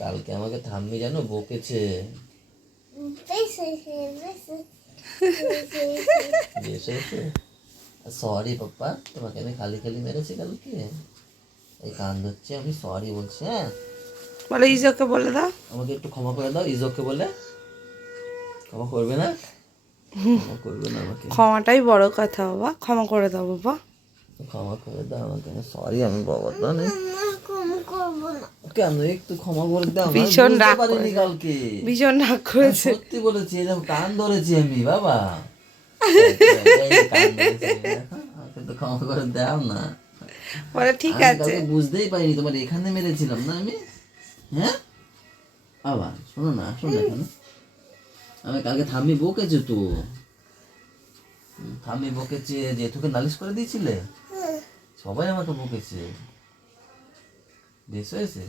কালকে আমাকে ঠাম্মি জানো বকেছে। সরি পাপ্পা, তোমাকে আমি খালি খালি মেরেছি কালকে, এই কান ধরছে, আমি সরি বলছি। হ্যাঁ বলে ইজোকে বলে দাও, আমাকে একটু ক্ষমা করে দাও। ইজোকে বলে ক্ষমা করবে না, ক্ষমা করবে না আমাকে। ক্ষমাটাই বড় কথা বাবা, ক্ষমা করে দাও বাবা, ক্ষমা করে দাও আমাকে, সরি আমি বাবা তো নেই। কেন একটু ক্ষমা করে দাও, ভীষণ রাগ পারিনি কালকে, ভীষণ রাগ করেছে। সত্যি বলেছি, এরকম কান ধরেছি আমি বাবা। আমাকে তো ক্ষমা করে দাও না। বলে ঠিক আমি আছে। কালকে বুঝতেই পারিনি তোমার এখানে মেরেছিলাম না আমি। হ্যাঁ বাবা শোনো না, শোনো না এখানে, আমি কালকে ঠাম্মি বকেছে তো, ঠাম্মি বকেছে যে তোকে নালিশ করে দিয়েছিলে, সবাই আমাকে বকেছে। বেশ হয়েছে,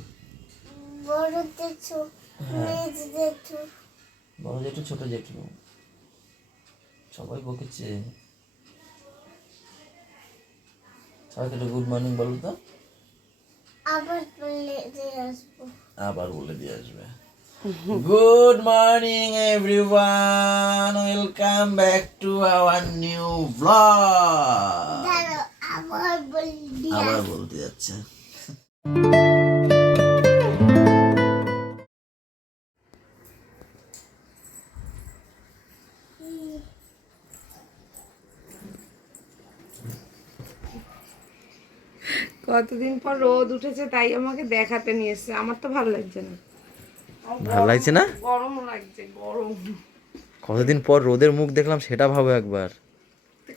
বড় জেঠু ছোট জেঠু সবাই বকেছে। সবাইকে একটু গুড মর্নিং বলো তো, আবার বলে দিয়ে আসবে। Good morning everyone, welcome back to our new blog. আবার বলতে যাচ্ছে। কতদিন পর রোদ উঠেছে তাই আমাকে দেখাতে নিয়ে এসছে, আমার তো ভালো লাগছে না। ভালো লাগছে না? গরম লাগছে, গরম। কতদিন পর রোদের মুখ দেখলাম সেটা ভাবো একবার।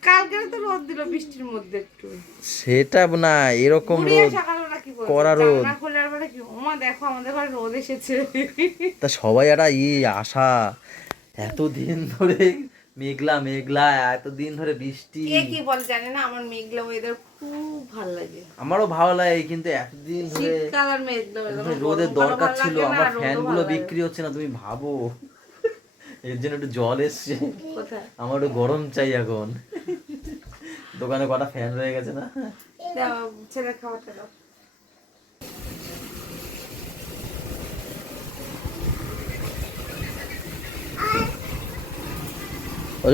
কালকে তো রোদ দিল বৃষ্টির মধ্যে একটু, সেটা না, এরকম ঘুরিয়ে রোদ, সকালবেলা কি বলছে, কড়া রোদ। জানলা খোলার পরে কি ওমা দেখো আমাদের ঘরে রোদ এসেছে। তা সবাই একটা আশা, এতদিন ধরে মেঘলা মেঘলা, এতদিন ধরে বৃষ্টি। কে কি বলে জানে না, আমার মেঘলা ওয়েদার খুব ভালো লাগে। আমারও ভালো লাগে, কিন্তু এতদিন ধরে শীতকাল আর মেঘলা weather, রোদের গরম দরকার ভালো ছিল। লাগে না, আমার রোদও ফ্যান ভালো গুলো লাগে বিক্রি হচ্ছে না, তুমি ভাবো। এর জন্য একটু জল এসছে, কোথায়? আমার একটু গরম চাই এখন। দোকানে কটা ফ্যান রয়ে গেছে না। দাও ছেলে খাবারটা দাও।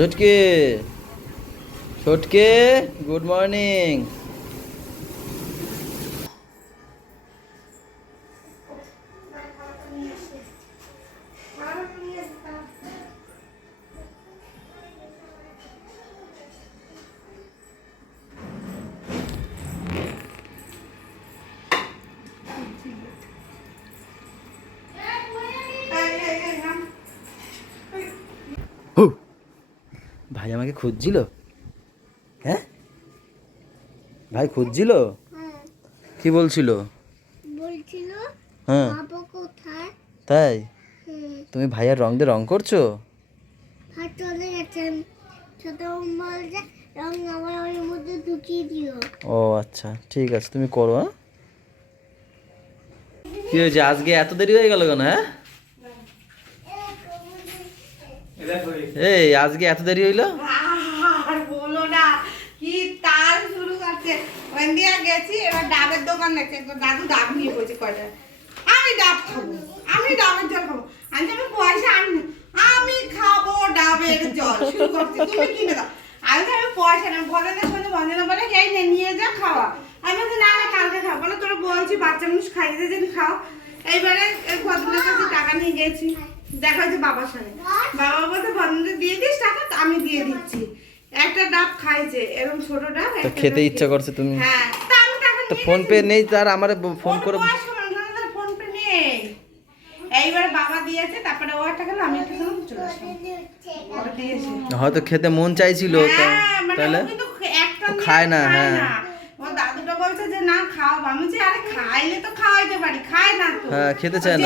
ছোটকে, ছোটকে, গুড মর্নিং। ভাই আমাকে খুঁজছিল, হ্যাঁ ভাই খুঁজছিল, কি বলছিল? হ্যাঁ তাই? তুমি ভাইয়ার রং দিয়ে রং করছো? ও আচ্ছা ঠিক আছে, তুমি করো। হ্যাঁ কি হয়েছে আজকে এত দেরি হয়ে গেল কেন? হ্যাঁ এই আজকে এত দেরি হইলো? আর বলো না, কি তার শুরু করছে। ওইদিয়া গেছি, এবার ডাবের দোকান দেখছে, দাদু ডাব নিয়ে বসে কয়টা, আমি ডাব খাবো, আমি ডাবের জল খাবো। আমি পয়সা আনি না, আমি খাবো ডাবের জল। শুরু করছি, তুমি কিনে দাও। আমি পয়সা না, ভজনের সঙ্গে ভজনা বলে এই নিয়ে যা খাওয়া। আমি বলছি না না কালকে খাবো না, তোরা বলছি বাচ্চা মানুষ খাইতে যেন খাও। এইবারে ভদ্রের কাছে টাকা নিয়ে গেছি, দেখা হচ্ছে বাবার সঙ্গে। বাবা বলতে ভদ্রকে দিয়ে দিস টাকা, আমি দিয়ে দিচ্ছি। একটা ডাব খাইছে, এরকম ছোট ডাব, তো খেতে ইচ্ছা করছে তুমি? হ্যাঁ তা আমি টাকা তো নিয়ে ফোন পে নেই তার, আমারে ফোন করে। ফোন পে নেই, এইবারে বাবা দিয়েছে, তারপরে ও একটা খেলো, আমি একটা খেলাম, চলে আসলাম। হয়তো খেতে মন চাইছিল, তাহলে খায় না। হ্যাঁ ও দাদুটা বলছে যে না খাও, আমি বলছি আরে খাইলে তো খাওয়াইতে পারি, খায় না তো। হ্যাঁ খেতে চায় না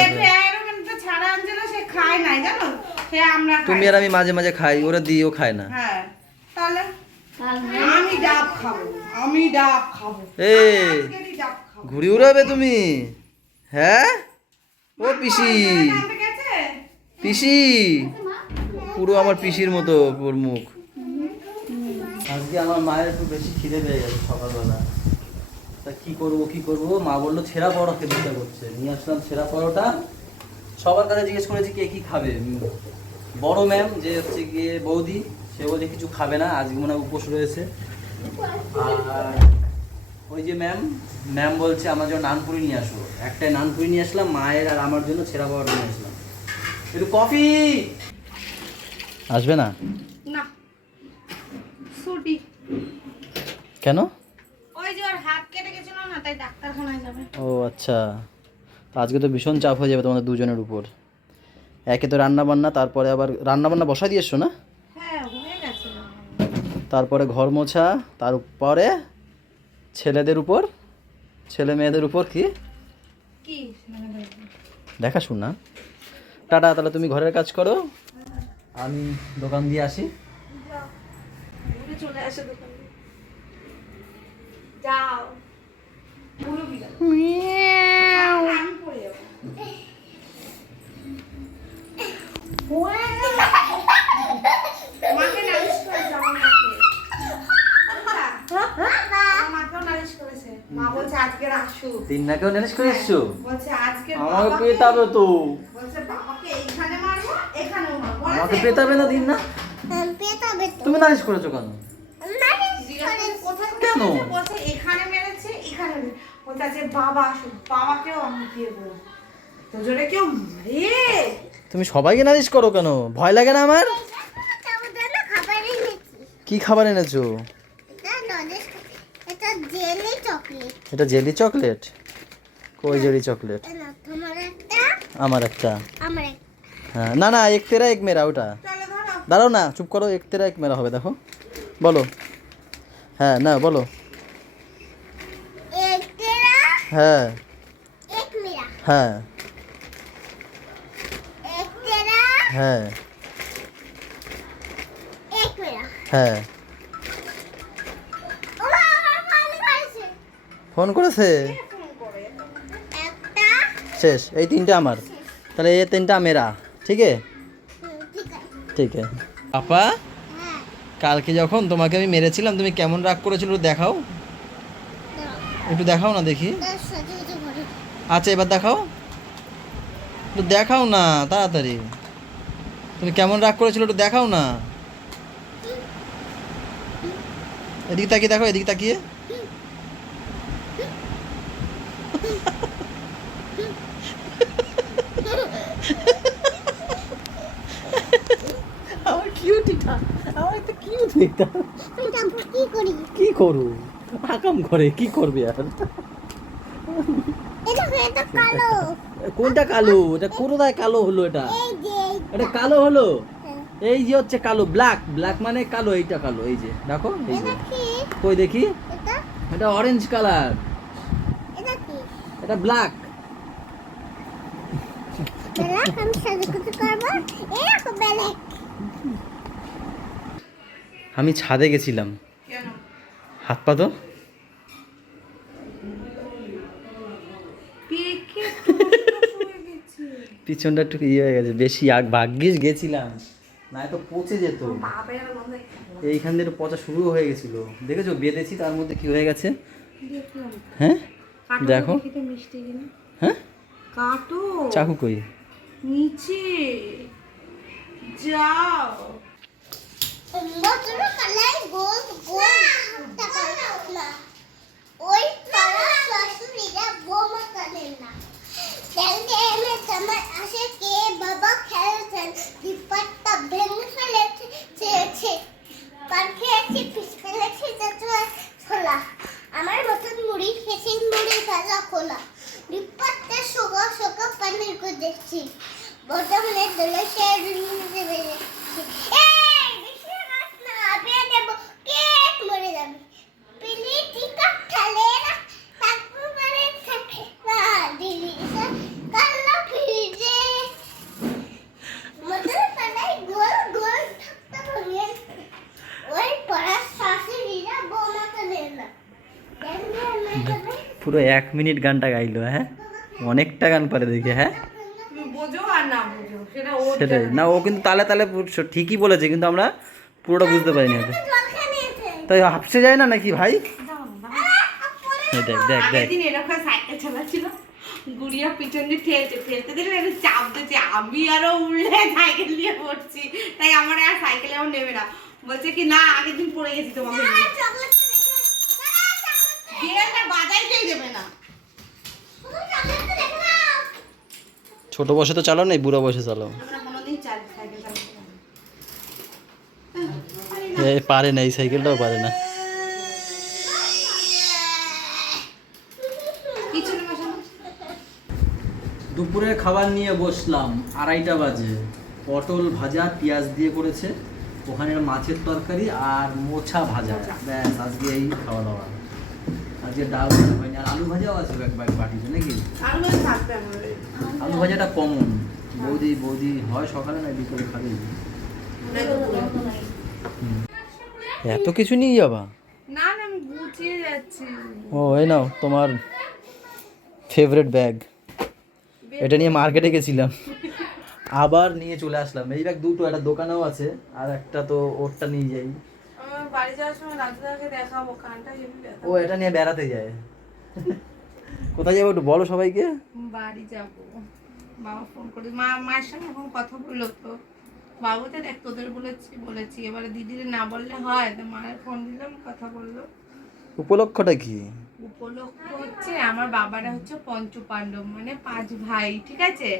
তো ছাড়া আনছে না, সে খায় নাই জানো, সে আমরা তুমি আর আমি মাঝে মাঝে খাই, ওরা দিয়েও খায় না। হ্যাঁ তাহলে আমি ডাব খাবো, আমি ডাব খাবো, এই ঘুরি উড়াবে তুমি? হ্যাঁ ও পিসি, পিসি পুরো আমার পিসির মতো ওর মুখ। আজকে আমার মায়ের একটু বেশি খিদে পেয়ে গেছে সকালবেলা, তা কি করব মা বললো ছেঁড়া পরোটা খেতে ইচ্ছা করছে, নিয়ে আসলাম ছেঁড়া পরোটা। সবার কাছে জিজ্ঞেস করেছি কে কি খাবে। বড় ম্যাম যে হচ্ছে গিয়ে বৌদি, সে বলছে কিছু খাবে না, আজকে মনে হয় উপোস রয়েছে। আর ওই যে ম্যাম বলছে আমার জন্য নানপুরি নিয়ে আসো। একটাই নানপুরি নিয়ে আসলাম, মায়ের আর আমার জন্য ছেঁড়া পরোটা নিয়ে আসলাম। একটু কফি আসবে না? না ছুটি। কেন? ওই যে ওর হাত কেটে গেছিল না, তাই ডাক্তারখানায় যাবে। ও আচ্ছা, তো আজকে তো ভীষণ চাপ হয়ে যাবে তোমাদের দুজনের উপর। একে তো রান্না বান্না, তারপরে আবার রান্না বান্না বসাই দিয়ে এসছো না? হ্যাঁ হয়ে গেছে। তারপরে ঘর মোছা, তারপরে ছেলেদের উপর, ছেলে মেয়েদের উপর কি কি দেখাশোনা। টাটা, তাহলে তুমি ঘরের কাজ করো, আমি দোকান দিয়ে আসি। চলে আসে দোকানে, যাও। পুরো বিড়াল। আমি পড়ে যাবো। মাকে নালিশ করেছে, আমার মাকেও নালিশ করেছে। মা বলছে আজকে আসু, তিন্নাকেও ম্যানেজ করে এসছো? বলছে আজকে আমাকে পেতাবে তো, বলছে বাবাকে এইখানে মারবো, এখানেও মারবো। আমাকে পেতাবে না দিন না? তুমি নালিশ করেছো কেন? কেন? বলছে এখানে মেরেছে, এখানে মেরেছে। বলছে আজকে বাবা আসু, বাবাকেও আমি দিয়ে দেবো। তো জোরে কেউ মারে? তুমি সবাইকে নালিশ করো কেন? ভয় লাগে না আমার? কি খাবার এনেছো? এটা জেলি চকলেট? কই জেলি চকলেট? আমার একটা। হ্যাঁ, না না, এক তেরা এক মেরা ওটা। তাহলে ধরো। দাঁড়াও না, চুপ করো, এক তেরা এক মেরা হবে, দেখো। বলো। হ্যাঁ না, বলো। হ্যাঁ হ্যাঁ হ্যাঁ হ্যাঁ। ফোন করেছে? শেষ, এই তিনটা আমার, তাহলে এই তিনটা মেরা, ঠিক আছে? ঠিক আছে। আপা, কালকে যখন তোমাকে আমি মেরেছিলাম তুমি কেমন রাগ করেছিল একটু দেখাও, একটু দেখাও না দেখি। আচ্ছা এবার দেখাও, একটু দেখাও না তাড়াতাড়ি, তুমি কেমন রাগ করেছিল একটু দেখাও না। এদিকে তাকিয়ে দেখো, এদিকে তাকিয়ে। আমার কিউট এটা, আমার একটা কিউট এটা। কি করু? আকাম করে, কি করবে আর? কোনটা কালো? এটা কোথায় কালো হলো? এটা এটা কালো হলো? এই যে হচ্ছে কালো, ব্ল্যাক, ব্ল্যাক মানে কালো, এইটা কালো, এই যে দেখো, এই যে কই দেখি, এটা অরেঞ্জ কালার, এটা ব্ল্যাক। আমি ছাদে গেছিলাম, কেন? হাত পা তো পেকে হয়ে গেছে। পিছনটা একটু ইয়ে হয়ে গেছে, বেশি আগ ভাগ্যিস গেছিলাম, না তো পচে যেত। বাপের মধ্যে এইখান দিয়ে একটু পচা শুরু হয়ে গেছিল, দেখেছো বেঁধেছি তার মধ্যে কি হয়ে গেছে। দেখলাম। হ্যাঁ কাটো দেখো। খেতে মিষ্টি কিনা? হ্যাঁ, কাটো চাকু কই? নিচে যাও। আমার মতন মুড়ি খেয়েছি, মুড়ি ভাজা খোলা বিপদটা সোগা সোগা পানির করে দেখছি বর্তমানে দলে শেয়ার বেড়েছি। এই বেশি রাত না, বেয়ে দেব কেক মরে যাবে। পিলি টিকা ঠালে না, তারপরে থাকে না দিলি কালো ফিজে মতন পালাই গোল গোল থাকতে ভাঙে। ওই পড়া শাশুড়িরা বৌমাকে দেন না। পুরো 1 মিনিট গানটা গাইলো। হ্যাঁ, অনেকটা গান পারে দেখি। হ্যাঁ তুমি বোঝো আর না বোঝো সেটা ও সেটাই না, ও কিন্তু তালে তালে ঠিকই বলেছে, কিন্তু আমরা পুরোটা বুঝতে পারিনি। তাই হাফসে যায় না নাকি ভাই? এই দেখ দেখ দেখ আগের দিন এরকম সাইকেল চালাচ্ছিল, গুড়িয়া পিছন দিয়ে ঠেলতে দিলে একটু চাপ দিচ্ছে, আমি আরো উল্লে সাইকেল নিয়ে পড়ছি, তাই আমার আর সাইকেলে আমার নেবে না, বলছে কি না আগের দিন পড়ে গেছি তোমাকে বাজাইতেই দেবে না। ছোট বয়সে তো চালাও না, বুড়ো বয়সে চালাও। আমরা কোনোদিন সাইকেল চালাতে পারি না। এই পারে না, এই সাইকেলটাও পারে না। পিছনে বসো। দুপুরের খাবার নিয়ে বসলাম, 2:30 বাজে। পটল ভাজা পেঁয়াজ দিয়ে করেছে, ওখানে মাছের তরকারি আর মোছা ভাজা, ব্যাস আজকে এই খাওয়া দাওয়া। আজকে ডাল হয়নি, আর আলু ভাজাও আছে এক বাটিতে নাকি? আলু থাকবে আমাদের। আলু ভাজাটা কমন, বৌদি হয় সকালে না বিকেলে খাবে। এত কিছু নিয়ে যাবা? না না আমি গুছিয়ে যাচ্ছি। ও এই নাও তোমার ফেভারিট ব্যাগ। এটা নিয়ে মার্কেটে গেছিলাম, আবার নিয়ে চলে আসলাম। এই ব্যাগ দুটো, একটা দোকানেও আছে আর একটা তো ওরটা নিয়ে যাই। আমার বাড়ি যাওয়ার সময় রাজুদাকে দেখাবো, কানটা হেভি ব্যথা। ও এটা নিয়ে বেড়াতে যায়। কোথায় যাবো একটু বলো সবাইকে? বাড়ি যাবো। বাবা ফোন করে মায়ের সঙ্গে এখন কথা বললো তো, বাবুতে দেখ তোদের বলেছি এবারে দিদির না বললে হয়, তো মায়ের ফোন দিলাম, কথা বললো। উপলক্ষটা কি? উপলক্ষ হচ্ছে আমার বাবারা হচ্ছে পঞ্চ পাণ্ডব, মানে 5 ভাই, ঠিক আছে?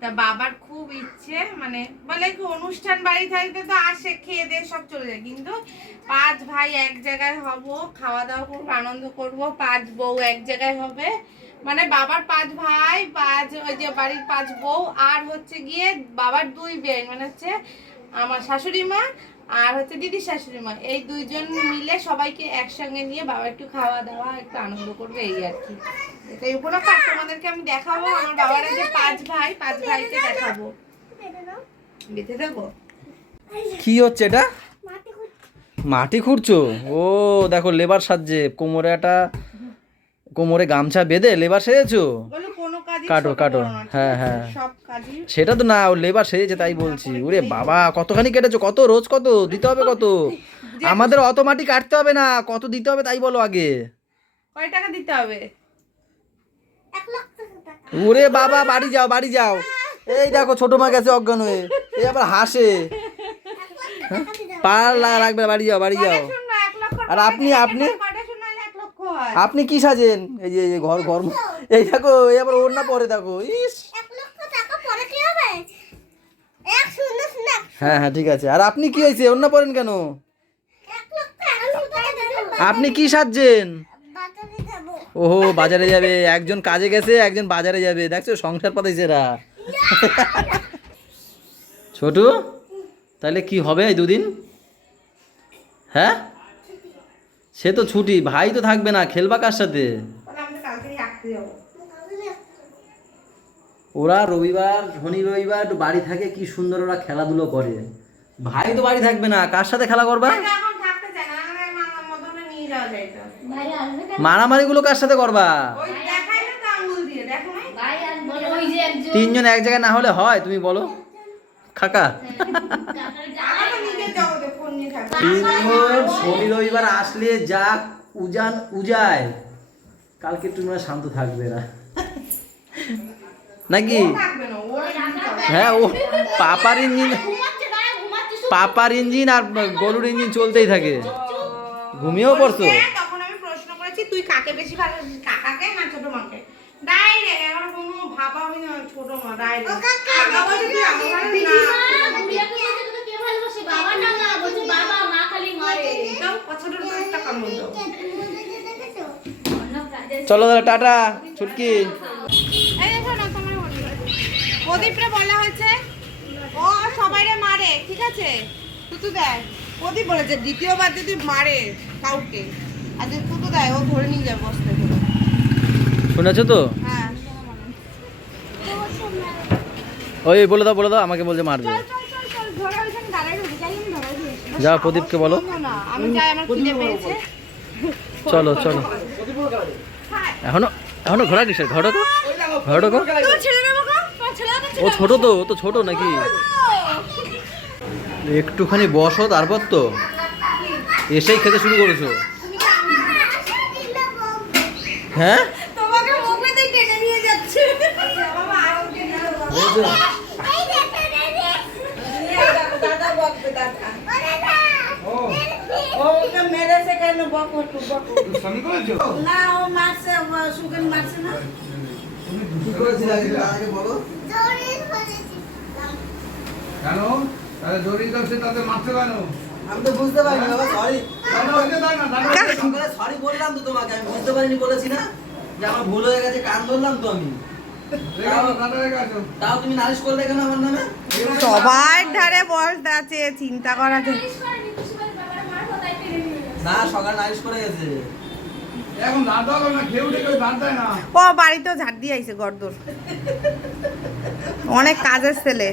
তা বাবার খুব ইচ্ছে, মানে বলে কি অনুষ্ঠান বাড়ি থাকতে তো আসে, খেয়ে দিয়ে সব চলে যায়, কিন্তু 5 ভাই এক জায়গায় হব, খাওয়া দাওয়া করবো, আনন্দ করব, 5 বউ এক জায়গায় হবে, মানে বাবার 5 ভাই, 5 ওই যে বাড়ির 5 বউ, আর হচ্ছে গিয়ে বাবার 2 বেন, মানে হচ্ছে আমার শাশুড়ি মা আর হচ্ছে দিদির শাশুড়ি মা, এই 2 জন মিলে সবাইকে একসঙ্গে নিয়ে বাবা একটু খাওয়া দাওয়া একটু আনন্দ করবে, এই আর কি। এটাই উপলক্ষে তোমাদেরকে আমি দেখাবো আমার বাবারা যে 5 ভাই, 5 ভাইকে দেখাবো। বেঁধে দেবো? কি হচ্ছে এটা? মাটি খুঁড়ছো? ও দেখো লেবার সাজছে, কোমরে গামছা বেঁধে লেবার সেজেছো। বলো কোনো কাজই কাটো, ছোট কাটো। বড় না, ঠিক হ্যাঁ, আছে? হ্যাঁ। সব কাজই সেটা তো না, ও লেবার সেজেছে তাই বলছি। ওরে বাবা কতখানি কেটেছো, কত রোজ কত দিতে হবে, কত? আমাদের অত মাটি কাটতে হবে না, কত দিতে হবে তাই বলো আগে। কয় টাকা দিতে হবে? 1 লক্ষ টাকা। ওরে বাবা বাড়ি যাও, বাড়ি যাও। এই দেখো ছোট মা গেছে অজ্ঞান হয়ে, এই আবার হাসে। পার লাগবে, বাড়ি যাও, বাড়ি যাও। শোন না, 1 লক্ষ আর আপনি কয়টা শোনালে 1 লক্ষ হয়? আপনি কি সাজেন? এই যে ঘর এই দেখো, এই আবার ওর না পরে দেখো। ইস 1 লক্ষ টাকা পরে কি হবে? 1 শূন্য শূন্য। হ্যাঁ হ্যাঁ ঠিক আছে। আর আপনি কি হয়েছে, ওর না পরেন কেন? 1 লক্ষ টাকা দেবো। আপনি কি সাজছেন? বাজারে যাবো। ওহো বাজারে যাবে, একজন কাজে গেছে একজন বাজারে যাবে, দেখছো সংসার পাতাইছে এরা। ছোট তাহলে কি হবে এই 2 দিন? হ্যাঁ সে তো ছুটি, ভাই তো থাকবে না, খেলবা কার সাথে? বলে আমাদের কালকেই রাখতে যাবো। ওরা রবিবার শনি রবিবার একটু বাড়ি থাকে, কি সুন্দর ওরা খেলাধুলো করে। ভাই তো বাড়ি থাকবে না, কার সাথে খেলা করবা? এখন থাকতে চায় না, আমার মতনে নিয়ে যাওয়া যায় তো। মারামারি গুলো কার সাথে করবা? ওই দেখাইলে তো আঙ্গুল দিয়ে, দেখো নাই? 3 জন এক জায়গায় না হলে হয়? তুমি বলো কাকা। আমার তো নিজের জগতে ফোন নিয়ে থাকবে। 3 জন শনি রবিবার আসলে যা উজায়, কালকে তোমরা শান্ত থাকবে না নাকি? ও থাকবে না, ওর হ্যাঁ ও পাপার ইঞ্জিন আর গরুর ইঞ্জিন চলতেই থাকে। ঘুমিয়েও পড়ছো? তখন আমি প্রশ্ন করেছি তুই কাকে বেশি ভালোবাসিস, কাকাকে না ছোট মাকে? ডাইরেক্ট এখন কোনো ভাবা আমি না, ছোট মা ডাইরেক্ট। কাকা বলছে তুই আমাকে না, তো পছন্দের করে একটা কামড় দাও। চলো দাদা টাটা ছুটকি। এই দেখো না তোমার প্রদীপরে বলা হয়েছে ও সবাইরে মারে, ঠিক আছে? তুতু দেয়, প্রদীপ বলেছে দ্বিতীয়বার যদি মারে কাউকে আর যদি তুতু দেয় ও ধরে নিয়ে যাবে বসতে করে। শুনেছো তো? হ্যাঁ ওই বলে দাও আমাকে বলছে মারবে। চল চল চল চল, ধরে ওইখানে দাঁড়াই রয়েছে, যাই আমি ধরে দিয়েছি। যাও প্রদীপকে বলো। না আমি যাই, আমার খিদে পেয়েছে। চলো এখনো ঘোরা কিসের? ঘটো তো। তোর ছেলে নেবো গো, তোর ছেলে নেবো। ও ছোট তো, ও তো ছোট নাকি? একটুখানি বসো, তারপর তো এসেই খেতে শুরু করেছো। হ্যাঁ তোমাকে মুখেতেই টেনে নিয়ে যাচ্ছে বাবা আরো টেনে নাও বাবা। এই যে, এই দেখো দাদা বকবে দাদা ও ওকে মেরেছে কেন বকো একটু বকো তুই স্বামী করেছো না ও মারছে সুগন মারছে না তুমি কি দুটো করেছিল আগে বলো? জোরে ধরেছি কেন তাহলে জড়িয়ে যাচ্ছে তাতে মারছে কেন আমি তো বুঝতে পারিনি বাবা, সরি। দাদা হইতে দাও না দাদা সকালে সরি বললাম তো তোমাকে, আমি বুঝতে পারিনি বলেছি না যে আমার ভুল হয়ে গেছে, কান ধরলাম তো আমি। রেখে আসো দাদা রেখে আসো তাও তুমি নালিশ করলে কেন আমার নামে? সবার ধারে বলতে আছে চিন্তা করা যায় না, সকালে নালিশ করে গেছে। এখন দাঁত দাও না খেয়ে উঠে কেউ দাঁত দেয় না ও বাড়িতেও ঝাড় দিয়ে আইছে গর্দর অনেক কাজের ছেলে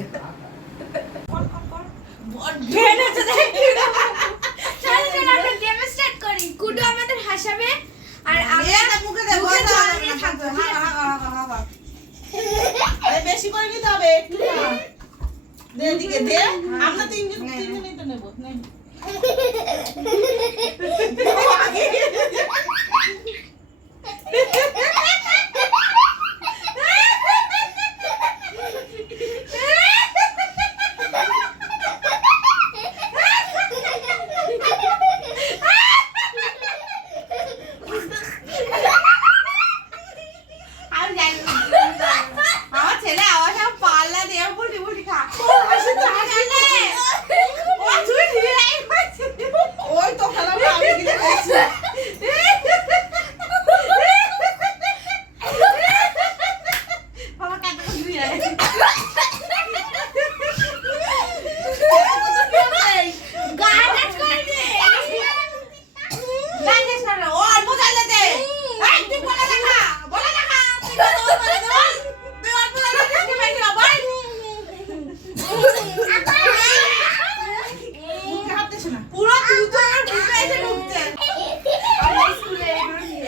ডেমনস্ট্রেট করি কুডু আমাদের হাসাবে আর আমরা মুখে দে মুখে জল নিয়ে থাকবো বেশি করে নিতে হবে একটু দে এদিকে দে আমরা তিনজনই তো নেব আমি জানি না। আমার ছেলে আবার সব পাল্লা দিয়ে বুটি বুটি খা হাসি তো হাসিলে ও তুই দিয়ে আই ওই তো খেলা আমি গিয়ে দেখছি বাবা কাটা দিয়ে আই গানাচ করে দে গাইস না ও আর বোঝালে দে এই তুই বলে দেখা তুই বলে দেখা তুই আর বলে দেখা কি ভাই বাবা মুখে হাত দিছ না পুরো তুই তো আর ঢুকে এসে ঢুকতে আমরা স্কুলে এগুলো নিয়ে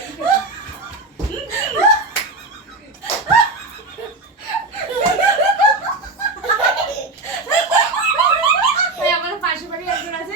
আমার পাশে বাড়ি একজন আছে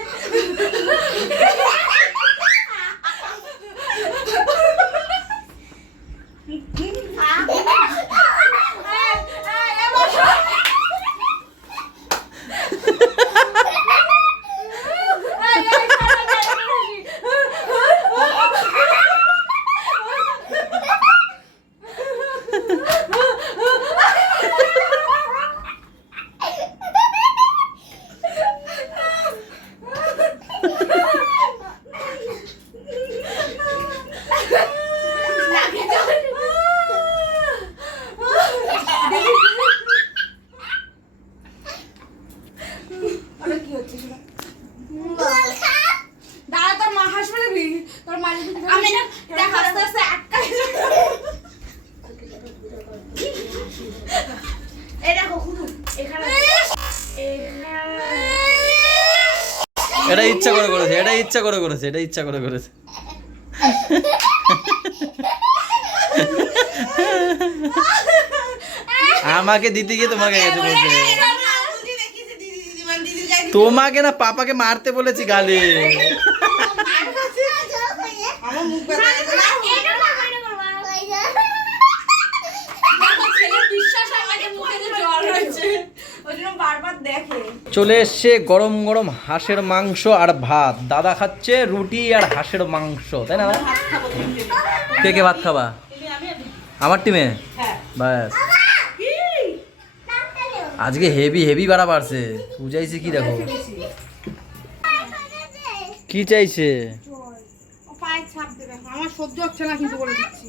দাঁড়া তোর মা হাসবে নাকি তোর মা যদি আমি না দেখ আস্তে আস্তে আটকাই এই দেখো খুদু এখানে এটা ইচ্ছা করে করেছে, এটা ইচ্ছা করে করেছে, এটা ইচ্ছা করে করেছে। আমাকে দিতে গিয়ে তোমাকে গেছে বলছে। তোমাকে না পাপাকে মারতে বলেছি গালে। আমার মুখ ব্যথা এটা না করে বাবা ছেলের বিশ্বাস আমাকে মুখে যে জল হয়েছে ওই জন্য বারবার দেখে চলে এসছে গরম গরম হাঁসের মাংস আর ভাত। দাদা খাচ্ছে রুটি আর হাঁসের মাংস, তাই না? কে কে ভাত খাবা? আমার টিমে হ্যাঁ ব্যাস। আজকে হেভি হেভি বাড়া বাড়ছে। বুঝাইছে কি দেখো কি চাইছে। ও পায়ে ছাপ দেবে আমার সহ্য হচ্ছে না কিন্তু বলে দিচ্ছি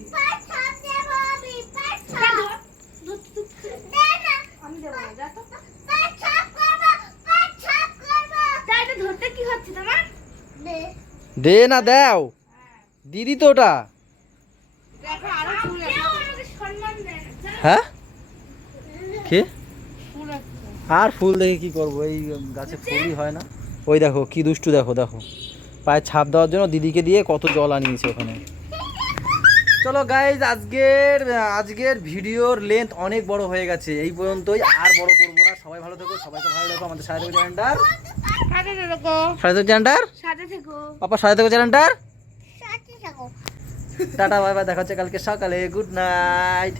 আমি দেবো না যা তো তাই তো ধরতে কি হচ্ছে তোমার দে না দাও দিদি তো ওটা। দেখো আরো ফুল কেউ আমাকে সম্মান দেয় না হ্যাঁ কে ফুল আছে আর ফুল দেখে কি করবো, এই গাছে ফুলই হয় না। ওই দেখো কি দুষ্টু, দেখো দেখো পায়ে ছাপ দেওয়ার জন্য দিদিকে দিয়ে কত জল আনিয়েছে ওখানে। চলো গাইজ, আজকের ভিডিওর লেন্থ অনেক বড় হয়ে গেছে, এই পর্যন্তই, আর বড় করবো না। সবাই ভালো থেকো, সবাইকে ভালো রাখো। আমাদের সাথে থেকো চ্যানেলটার, সাথে দেখো সাথে থেকো চ্যানেলটার, সাথে থেকো পাপা সাথে থেকো চ্যানেলটার, সাথে থাকো টাটা বাই বাই, দেখা হচ্ছে কালকে সকালে, গুড নাইট।